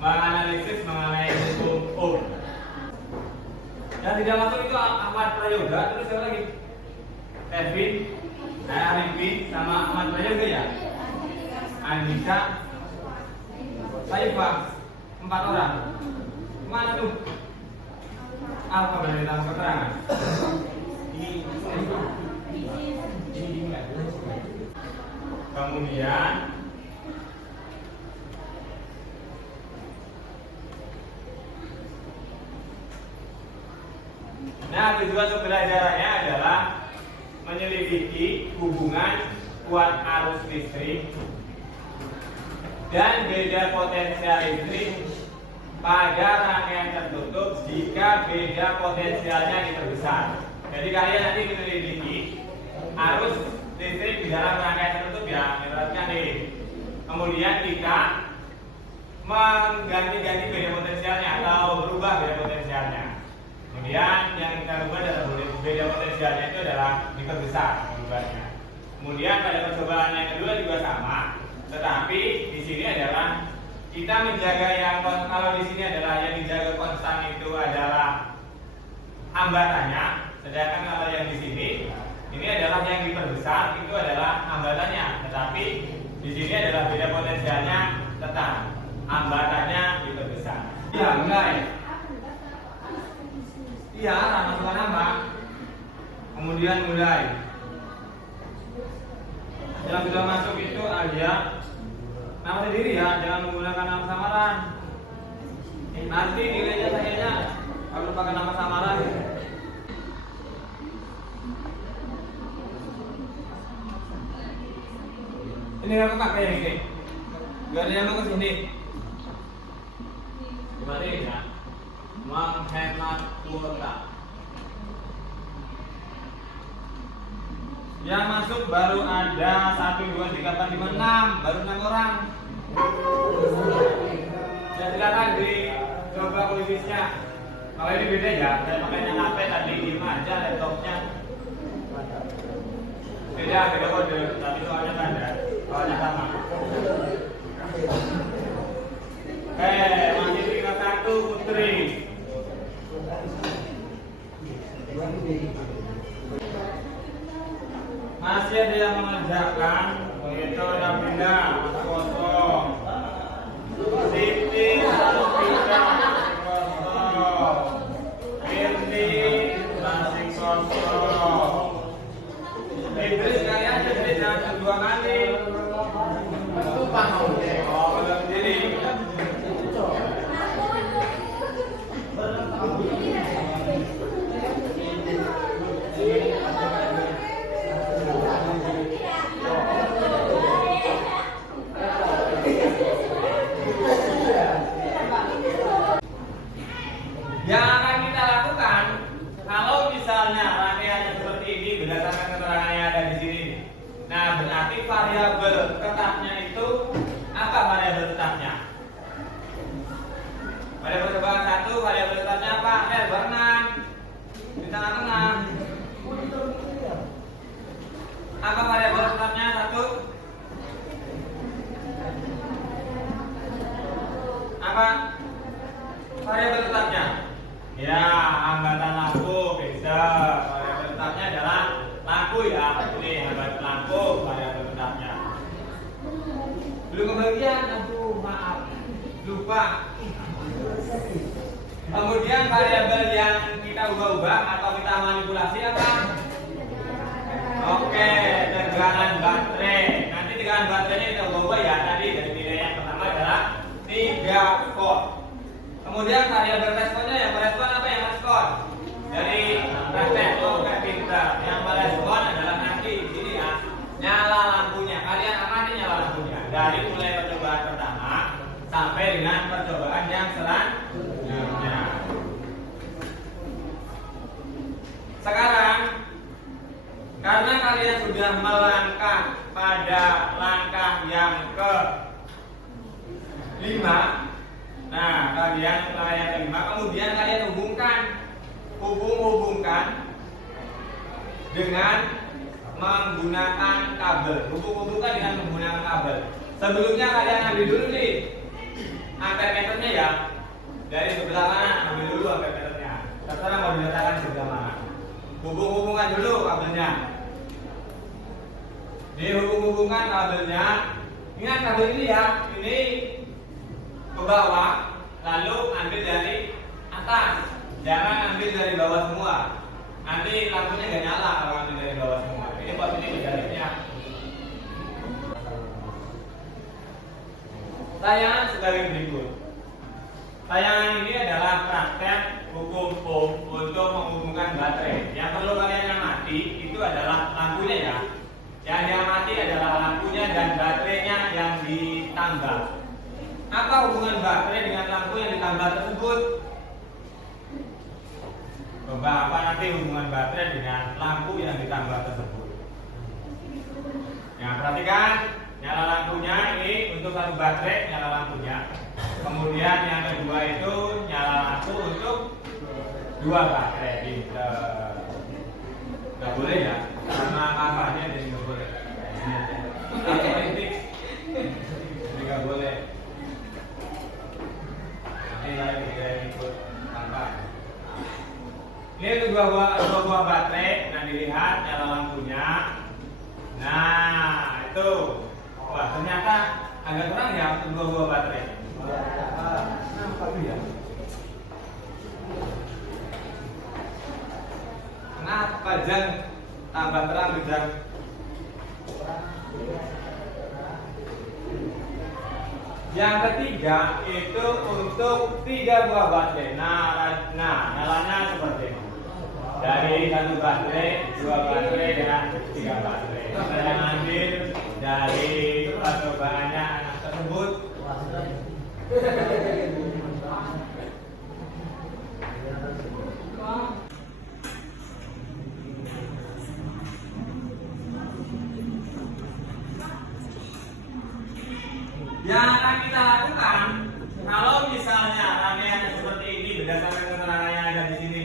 menganalisis mengenai hukum Ohm. Yang tidak masuk itu Ahmad Prayoga, terus siapa lagi? Kevin, Arifin, sama Ahmad Prayoga ya. Andika, Saifah, 4 orang. Mana tuh? Apa dari dalam keterangan? Kemudian tujuan pembelajarannya adalah menyelidiki hubungan kuat arus listrik dan beda potensial listrik pada rangkaian tertutup jika beda potensialnya diperbesar. Jadi kalian nanti menyelidiki arus listrik di dalam rangkaian tertutup ya, ibaratkan nih. Kemudian kita mengganti-ganti beda potensialnya atau berubah beda potensialnya. Kemudian yang kita ubah adalah beda potensialnya itu adalah diperbesar berubahnya. Kemudian pada percobaan yang kedua juga sama, tetapi di sini adalah kita menjaga yang kalau di sini adalah yang dijaga konstan itu adalah hambatannya, sedangkan kalau yang di sini ini adalah yang diperbesar itu adalah hambatannya, tetapi di sini adalah beda potensialnya tetap hambatannya diperbesar. Ya, mulai. Iya, masukkan nama. Kemudian mulai. Yang sudah masuk itu aja nama sendiri ya, jangan menggunakan nama samaran. Nanti nilainya sayanya kalau pakai nama samaran. Ini aku pakai yang ini. Gak ada yang mau kesini. Gimana ya? Menghemat kuota. Yang masuk baru ada 1, 2, 3, 4, 5, 6. Baru 6 orang. Ya silakan dicoba kuisnya. Kalau ini beda ya, saya pakainya HP tadi diem aja laptopnya. Beda kode, tapi soalnya kan ada, soalnya sama. Masih tinggal 1 Putri. Masih ada yang mengerjakan, begitu ada benda masa kosong. Siti harus bisa kosong. Firdi masih kosong. Idris kalian jadi jangan 2 kali. Lupa kalau sendiri. Yang akan kita lakukan kalau misalnya rangkaiannya seperti ini berdasarkan keterangan yang ada di sini. Nah, berarti variabel tetapnya itu apa variabel tetapnya? Pada percobaan 1 variabel tetapnya apa? Barengan di tengah-tengah. Apa variabel tetapnya 1? Apa variabel tetapnya? Ya, hambatan lampu bisa. Variabel tetapnya adalah lampu ya. Ini hambatan lampu variabel tetapnya. Belum kebagian, aduh maaf, lupa. Kemudian variabel yang kita ubah-ubah atau kita manipulasi apa? Oke, tegangan baterai. Nanti tegangan baterainya kita ubah ya. Tadi dari nilai yang pertama adalah 3 volt. Kemudian variabel responnya yang merespon apa yang merespon? Dari praktek, kayak pintar. Yang merespon adalah nanti di sini ya, nyala lampunya. Kalian amati nyala lampunya. Dari mulai percobaan pertama sampai dengan percobaan yang selanjutnya. Sekarang, karena kalian sudah melangkah pada langkah yang ke-5, nah kalian setelah yang ke-5, kemudian kalian hubungkan dengan menggunakan kabel. Hubungkan dengan menggunakan kabel. Sebelumnya kalian ambil dulu nih ampere meternya ya. Dari sebelah mana? Ambil dulu ampere meternya. Terserah mau diletakkan di sebelah mana. Hubung-hubungkan dulu kabelnya. Dihubung-hubungkan kabelnya. Ingat kabel ini ya, ini ke bawah, lalu ambil dari atas. Jangan ambil dari bawah semua. Nanti lampunya nggak nyala kalau ambil dari bawah semua. Ini posisi garisnya. Tayangan sebagai berikut. Tayangan ini adalah praktek hukum ohm untuk menghubungkan baterai. Yang perlu kalian amati itu adalah lampunya ya. Yang diamati adalah lampunya dan baterainya yang ditambah. Apa hubungan baterai dengan lampu yang ditambah tersebut? Coba apa nanti hubungan baterai dengan lampu yang ditambah tersebut? Ya, perhatikan, nyala lampunya ini untuk satu baterai, nyala lampunya. Kemudian yang kedua itu nyala lampu untuk dua baterai. Nggak boleh ya, karena kamarnya jadi nggak boleh. Politik, jadi nggak boleh. Nanti lagi kita ikut tanpa. Ini untuk dua buah baterai. Nah, dilihat nyala lampunya. Nah, itu. Wah, ternyata agak kurang ya untuk dua buah baterai. Kenapa ya? Kenapa Jang tambah terang Jang? Yang ketiga itu untuk 3 buah baterai. Nah, nyalanya seperti ini. Dari 1 baterai, 2 baterai dan 3 baterai. Saya ambil dari percobaannya anak tersebut. Yang akan kita lakukan kalau misalnya rangkaiannya seperti ini berdasarkan keterangan yang ada di sini.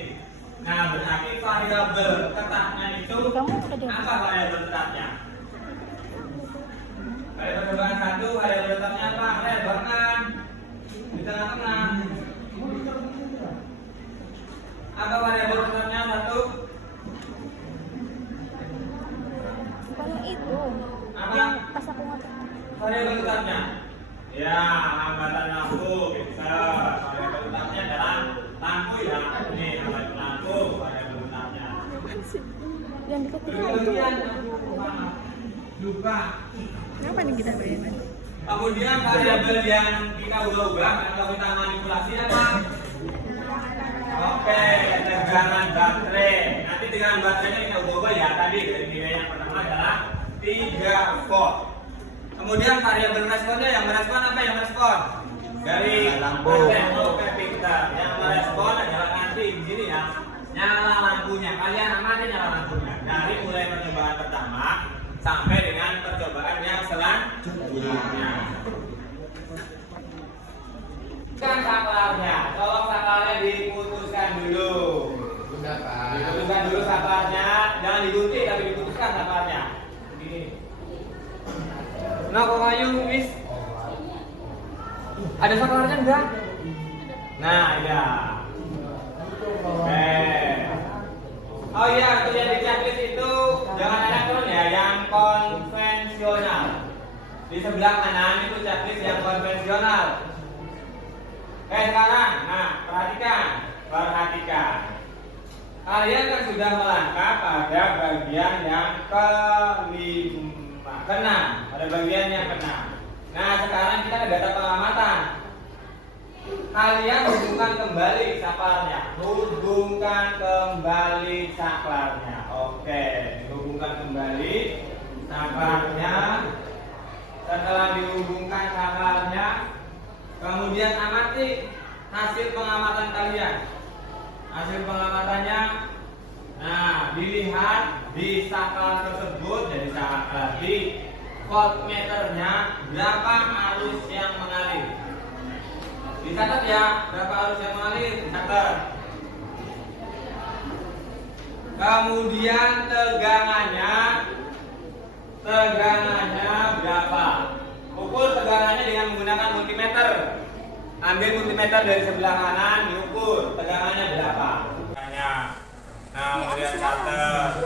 Nah, berarti variabel tetapnya itu apa variabel tetapnya? Variabel percobaan 1, variabel tetapnya apa? Lebarkan di tengah-tengah. Apa variabel tetapnya 1? Bukan itu. Apa? Yang pas aku ngotot. Variabel tetapnya. Ya, hambatan lampu bisa. Variabel tetapnya adalah lampu ya. Ini lampu variabel tetapnya. Yang diketik Kemudian lupa. Kenapa nih kita bayangin? Kemudian variabel yang kita ubah atau kita manipulasi apa? Oke, tegangan baterai. Nanti tegangan baterainya kita ubah ya. Tadi dari nilai yang pertama adalah 3 volt. Kemudian variabel responnya yang merespon apa yang merespon? Dari lampu. Oke, pintar. Yang merespon adalah nanti di sini ya. Nyala lampunya. Kalian amati nyala lampunya. Dari mulai percobaan pertama sampai dengan percobaan yang selanjutnya. Kan saklarnya. Tolong saklarnya diputuskan dulu. Sudah, Pak. Diputuskan dulu saklarnya. Jangan digunting tapi diputuskan saklarnya. Begini. Nah, kok kayu, Miss? Ada saklarnya enggak? Nah, ya. Oh iya, untuk yang di checklist itu jangan elektron ya, yang konvensional. Di sebelah kanan itu checklist yang konvensional. Sekarang, nah perhatikan. Kalian kan sudah melangkah pada bagian yang keenam, pada bagian yang keenam. Nah, sekarang kita ada data pengamatan. Kalian hubungkan kembali saklarnya. Oke, hubungkan kembali saklarnya. Setelah dihubungkan saklarnya, kemudian amati hasil pengamatan kalian. Hasil pengamatannya, nah, dilihat di saklar tersebut, jadi saklar di voltmeternya berapa arus yang mengalir. Dicatat ya, berapa arus yang mengalir, dicatat. Kemudian tegangannya berapa? Ukur tegangannya dengan menggunakan multimeter. ambil multimeter dari sebelah kanan, diukur tegangannya berapa. Nah, kemudian catat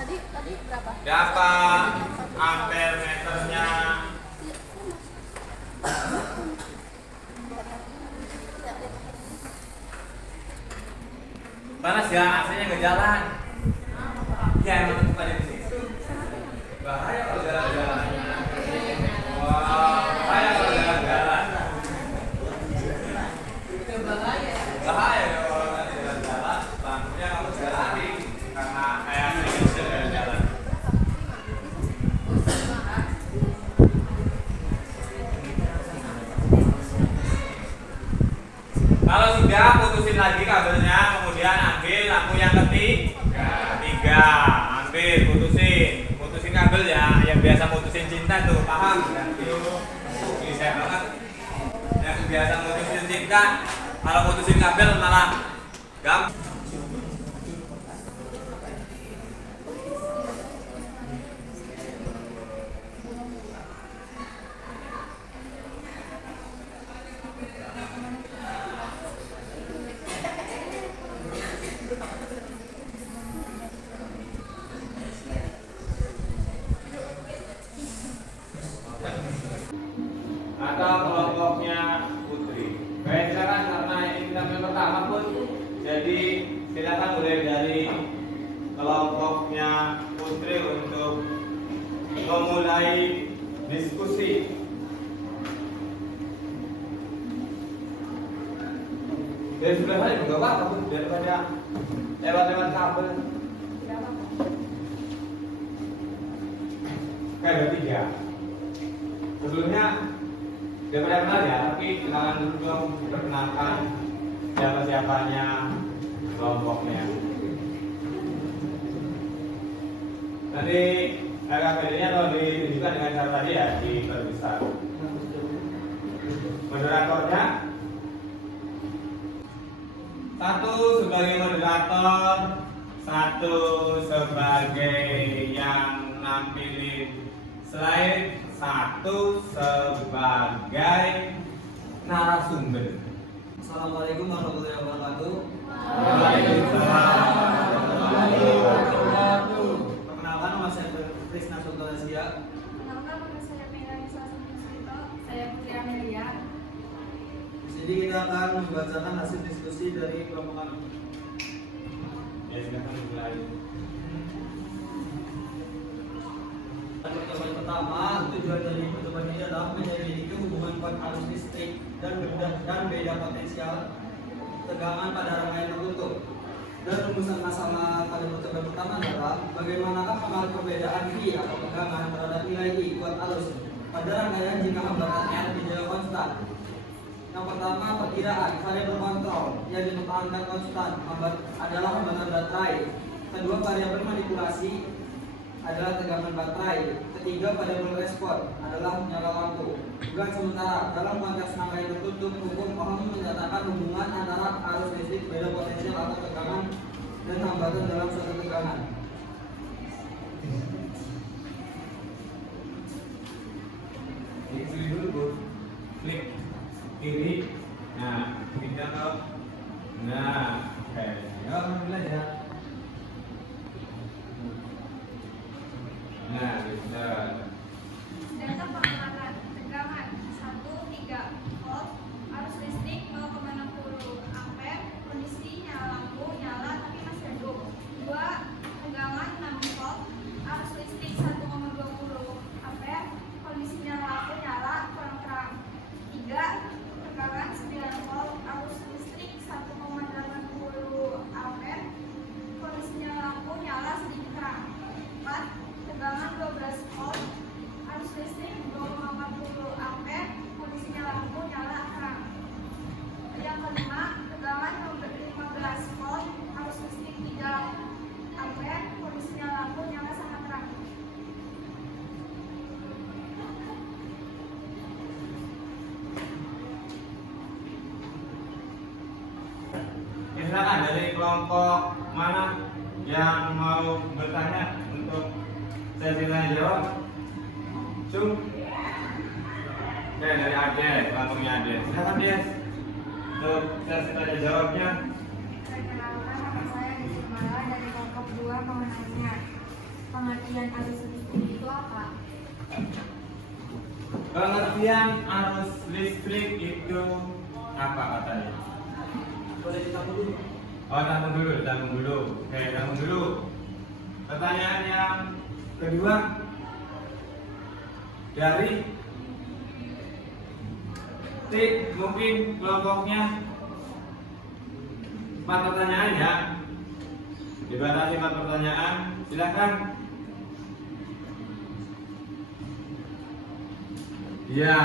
Tadi berapa? berapa ampere meternya. Panas ya, AC-nya nggak jalan. Ya, emang itu pada di situ. Bahaya kalau jalan-jalan. Wah, bahaya kalau jalan-jalan. Bahaya ya kalau nanti jalan-jalan. Lampunya kamu jalanin karena kayak ini bisa jalan-jalan. Kalau sudah, putusin lagi kabelnya, kemudian ambil lampu yang ketiga, ambil, putusin kabel ya, yang biasa putusin cinta tuh, paham? Bisa banget. Yang biasa putusin cinta, kalau putusin kabel malah gampang. Atau kelompoknya Putri. Baik, silakan karena ini kita yang pertama pun. Jadi silakan mulai dari kelompoknya Putri untuk memulai diskusi. Dari sebelah mana juga apa pun daripada lewat kabel. Kayak bertiga. Sebelumnya daripada kenal ya, tapi kenalan dulu dong, perkenalkan siapa-siapanya kelompoknya. Nanti RKPD-nya kalau ditunjukkan dengan cara tadi ya, diperbesar. Moderatornya satu sebagai moderator, satu sebagai yang nampilin slide, satu sebagai narasumber. Assalamualaikum warahmatullahi wabarakatuh. Waalaikumsalam warahmatullahi wabarakatuh. Perkenalkan, nama saya Krisna Sultan Asia. Perkenalkan, nama saya Melisa Sumisrito. Saya Putri Amelia. Di sini kita akan membacakan hasil diskusi dari kelompok kami. Ya, silakan dimulai. Pertemuan pertama, tujuan dari pertemuan ini adalah menyelidiki hubungan kuat arus listrik dan beda potensial tegangan pada rangkaian tertutup. Dan rumusan masalah pada pertemuan pertama adalah bagaimanakah pengaruh perbedaan V atau tegangan terhadap nilai I kuat arus pada rangkaian jika hambatan R tidak konstan. Yang pertama, perkiraan variabel kontrol yang dipertahankan konstan adalah hambatan baterai. Kedua, variabel manipulasi adalah tegangan baterai. Ketiga, variabel respon adalah nyala lampu. Bukan sementara dalam konteks rangkaian tertutup, hukum Ohm menyatakan hubungan antara arus listrik beda potensial atau tegangan dan hambatan dalam suatu tegangan. Klik dulu, Bu. Klik kiri. Nah, pindah ke. Nah, oke. Ya, alhamdulillah ya. Nah, bisa. Data pengamatan tegangan 1,3 volt, arus listrik 0,60 ampere, kondisi nyala lampu nyala tapi masih redup. 2. Tegangan 6 volt, arus listrik 1,20 ampere, kondisi nyala lampu nyala kurang terang. 3. Tegangan 9 volt, arus listrik 1,80 ampere, kondisi nyala lampu nyala sedikit terang. 4. Tegangan 12 volt, arus listrik 2,40 ampere, kondisinya lampu nyala terang. Yang kelima, tegangan 15 volt, arus listrik 3 ampere, kondisinya lampu nyala sangat terang. Ya, silakan dari kelompok mana yang mau bertanya untuk sesi tanya jawab. Cung. Oke, dari Ades, langsungnya Ades. Silakan Des. Untuk sesi tanya jawabnya. Perkenalkan, nama saya Ismala dari kelompok 2 mau nanya, pengertian arus listrik itu apa? Pengertian arus listrik itu apa katanya? Boleh ditanggung dulu. Oh, tanggung dulu. Oke, tanggung dulu. Pertanyaan yang kedua dari Tik, mungkin kelompoknya 4 pertanyaan ya. Dibatasi 4 pertanyaan. Silakan. Ya.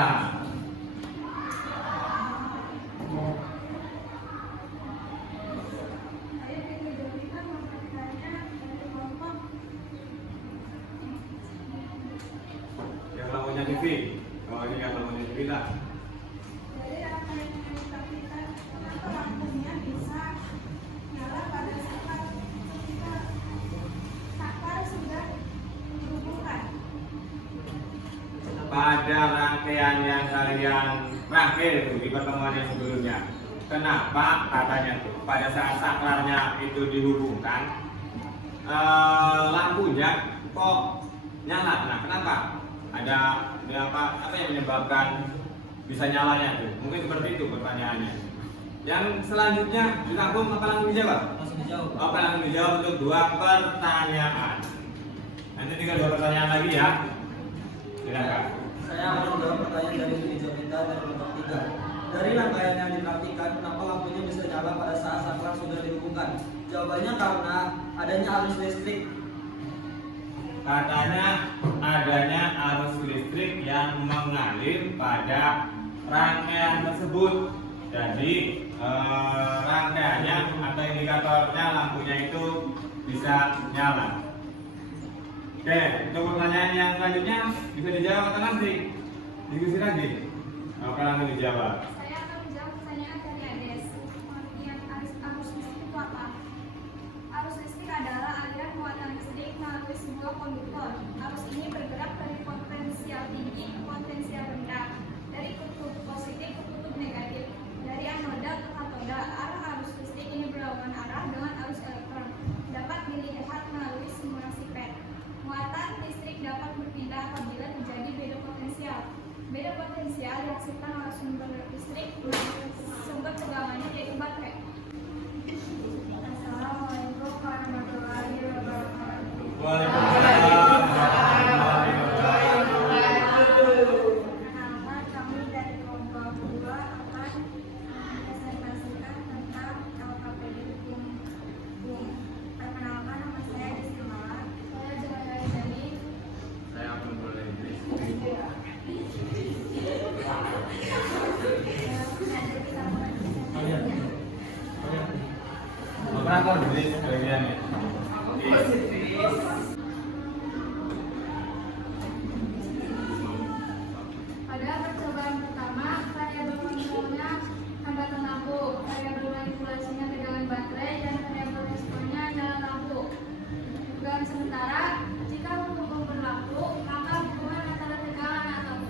Saya diberikan materialnya dari kelompok Yang lampunya TV. Oh, ini kan lampunya TV lah. dari rangkaian elektrikitas. Kenapa lampunya bisa nyala pada saat ketika saklar sudah dihubungkan? Pada rangkaian yang kalian rangkai itu di pertemuan yang sebelumnya, kenapa katanya tuh pada saat saklarnya itu dihubungkan lampunya kok nyala? Nah, kenapa? Ada apa yang menyebabkan bisa nyalanya tuh? Mungkin seperti itu pertanyaannya. Yang selanjutnya ditanggung apa langsung dijawab? Langsung dijawab. Apa langsung dijawab untuk 2 pertanyaan? Nanti tinggal 2 pertanyaan lagi ya. Silakan. Saya akan menjawab pertanyaan dari Yuni Jovita dari kelompok 3. Dari rangkaian yang diperhatikan, kenapa lampunya bisa nyala pada saat saklar sudah dihubungkan? Jawabannya karena adanya arus listrik. Katanya adanya arus listrik yang mengalir pada rangkaian tersebut. Jadi rangkaiannya atau indikatornya lampunya itu bisa nyala. Oke, untuk pertanyaan yang selanjutnya bisa dijawab atau nanti diskusi lagi? Oke, langsung dijawab. Saya akan menjawab pertanyaan dari Ades. Pengertian arus listrik itu apa? Arus listrik adalah aliran muatan listrik melalui sebuah konduktor. Arus ini bergerak dari potensial tinggi ke potensial rendah, dari kutub positif ke kutub negatif, dari anoda ke katoda. Arah arus listrik ini berlawanan arah dengan arus elektron. Dapat dilihat melalui simulasi PET. Muatan listrik dapat berpindah apabila terjadi beda potensial. Beda potensial dihasilkan oleh sumber listrik sumber tegangannya yaitu baterai. Assalamualaikum warahmatullahi wabarakatuh. Waalaikumsalam. Perkenalkan, kami dari kelompok 2 akan presentasikan tentang LKPD hukum. Perkenalkan, nama saya Ismala. Saya Jawa Jani. Saya akan boleh Inggris. Operator Inggris bagian ya. Pada percobaan pertama, variabel kontrolnya hambatan lampu, variabel manipulasinya tegangan baterai, dan variabel responnya nyala lampu. Dugaan sementara, jika hukum berlaku, maka hubungan antara tegangan atau V,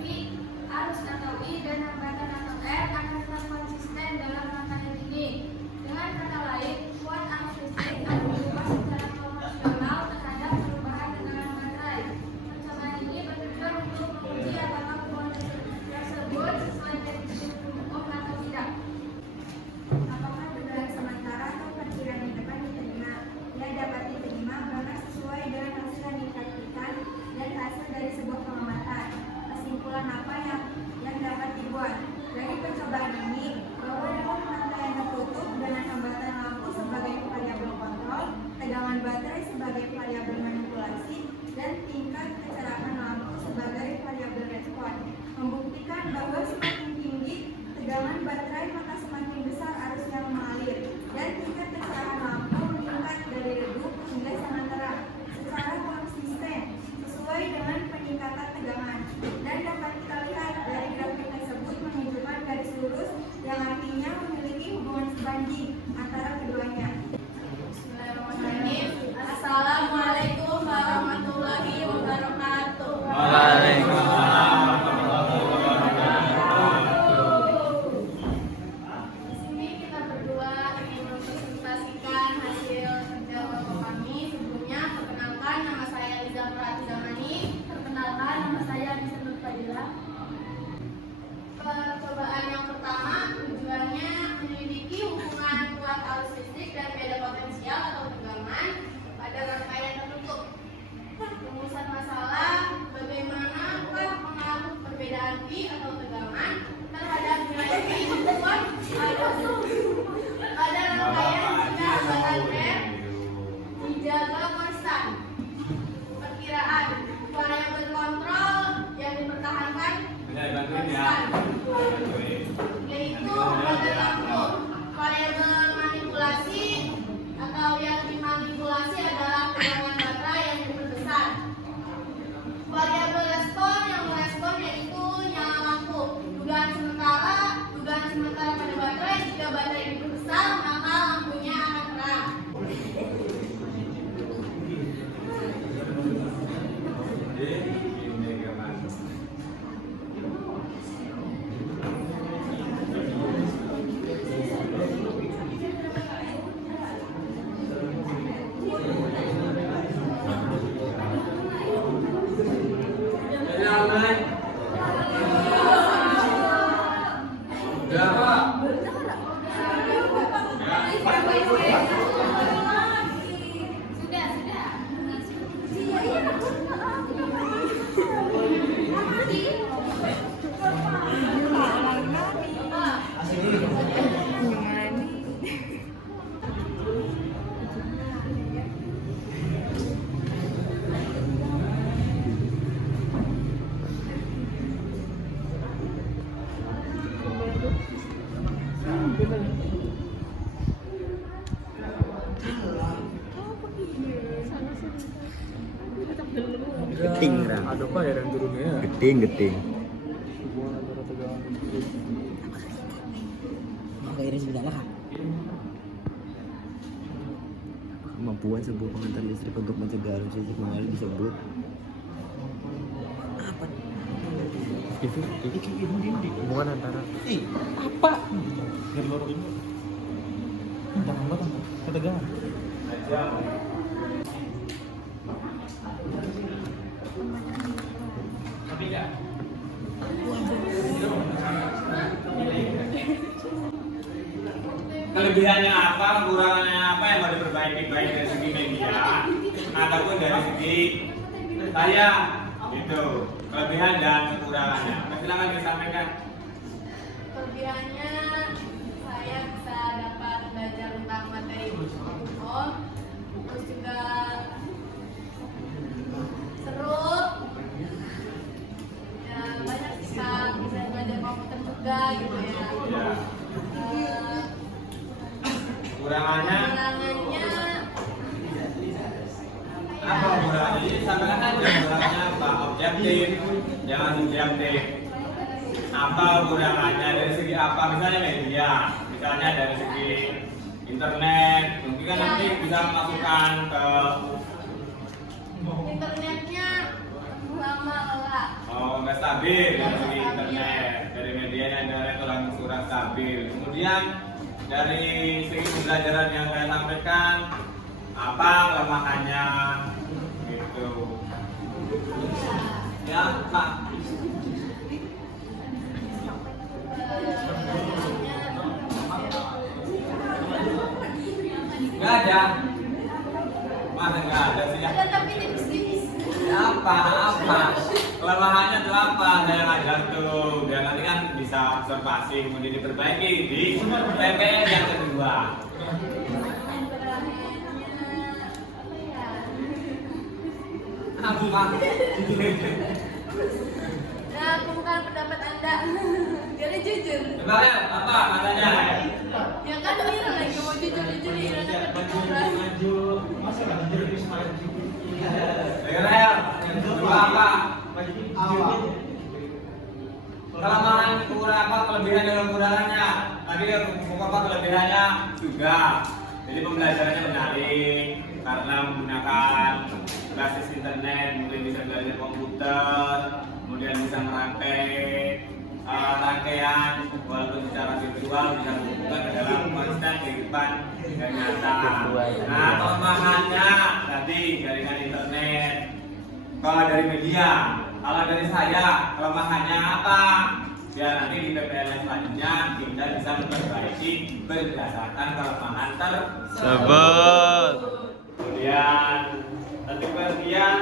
arus atau I, dan hambatan atau R akan tetap konsisten dalam rangkaian ini. Dengan kata lain, kuat arus listrik akan berubah secara proporsional Geting kan. Ada apa ya yang turunnya ya? Geting. Hubungan antara tegangan Makanya segala kan. Kemampuan sebuah pengantar listrik untuk mencegah arus listrik mengalir disebut apa? itu hubungan antara apa? Dari lorong ini. Tambah ketegangan. Kelebihannya apa, kekurangannya apa yang mau diperbaiki baik dari segi media ataupun dari segi saya gitu, kelebihan dan kekurangannya. Silakan disampaikan. Kelebihannya saya bisa dapat belajar tentang materi hukum, terus juga seru, ya banyak bisa belajar komputer juga gitu ya. Ya. Kekurangannya apa kekurangannya? Jadi sampaikan aja kekurangannya apa, objektif, jangan subjektif. Apa kekurangannya dari segi apa? Misalnya media, misalnya dari segi internet, mungkin kan nanti bisa memasukkan ke internetnya lama lah. oh nggak stabil dari segi internet, dari medianya internet kurang stabil. Kemudian dari segi pembelajaran yang saya sampaikan, apa kelemahannya gitu ya Pak. Nggak ada, masa nggak ada sih ya? Ada tapi tipis-tipis. Apa kelemahannya tuh apa? Saya ngajar tuh biar nanti kan bisa observasi kemudian diperbaiki di PPL yang kedua. Apa? Nah, bukan pendapat Anda. Jadi jujur. Coba ya, apa katanya? Ya kan Mira lagi mau jujur-jujur ya Dengar ya, coba apa? Kelemahan kurang apa, kelebihan dan kekurangannya. Tadi apa kelebihannya juga. Jadi pembelajarannya menarik karena menggunakan basis internet, mungkin bisa belajar komputer, kemudian bisa merangkai rangkaian walaupun secara virtual bisa bukan dalam konsisten kehidupan yang nyata. Nah, kelemahannya tadi jaringan internet. Kalau dari media, kalau dari saya kelemahannya apa? Biar nanti di PPL selanjutnya kita bisa memperbaiki berdasarkan kelemahan tersebut. Kemudian tentu sekian.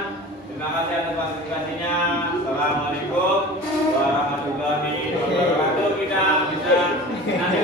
Terima kasih atas partisipasinya. Assalamualaikum warahmatullahi wabarakatuh. Kita bisa nanti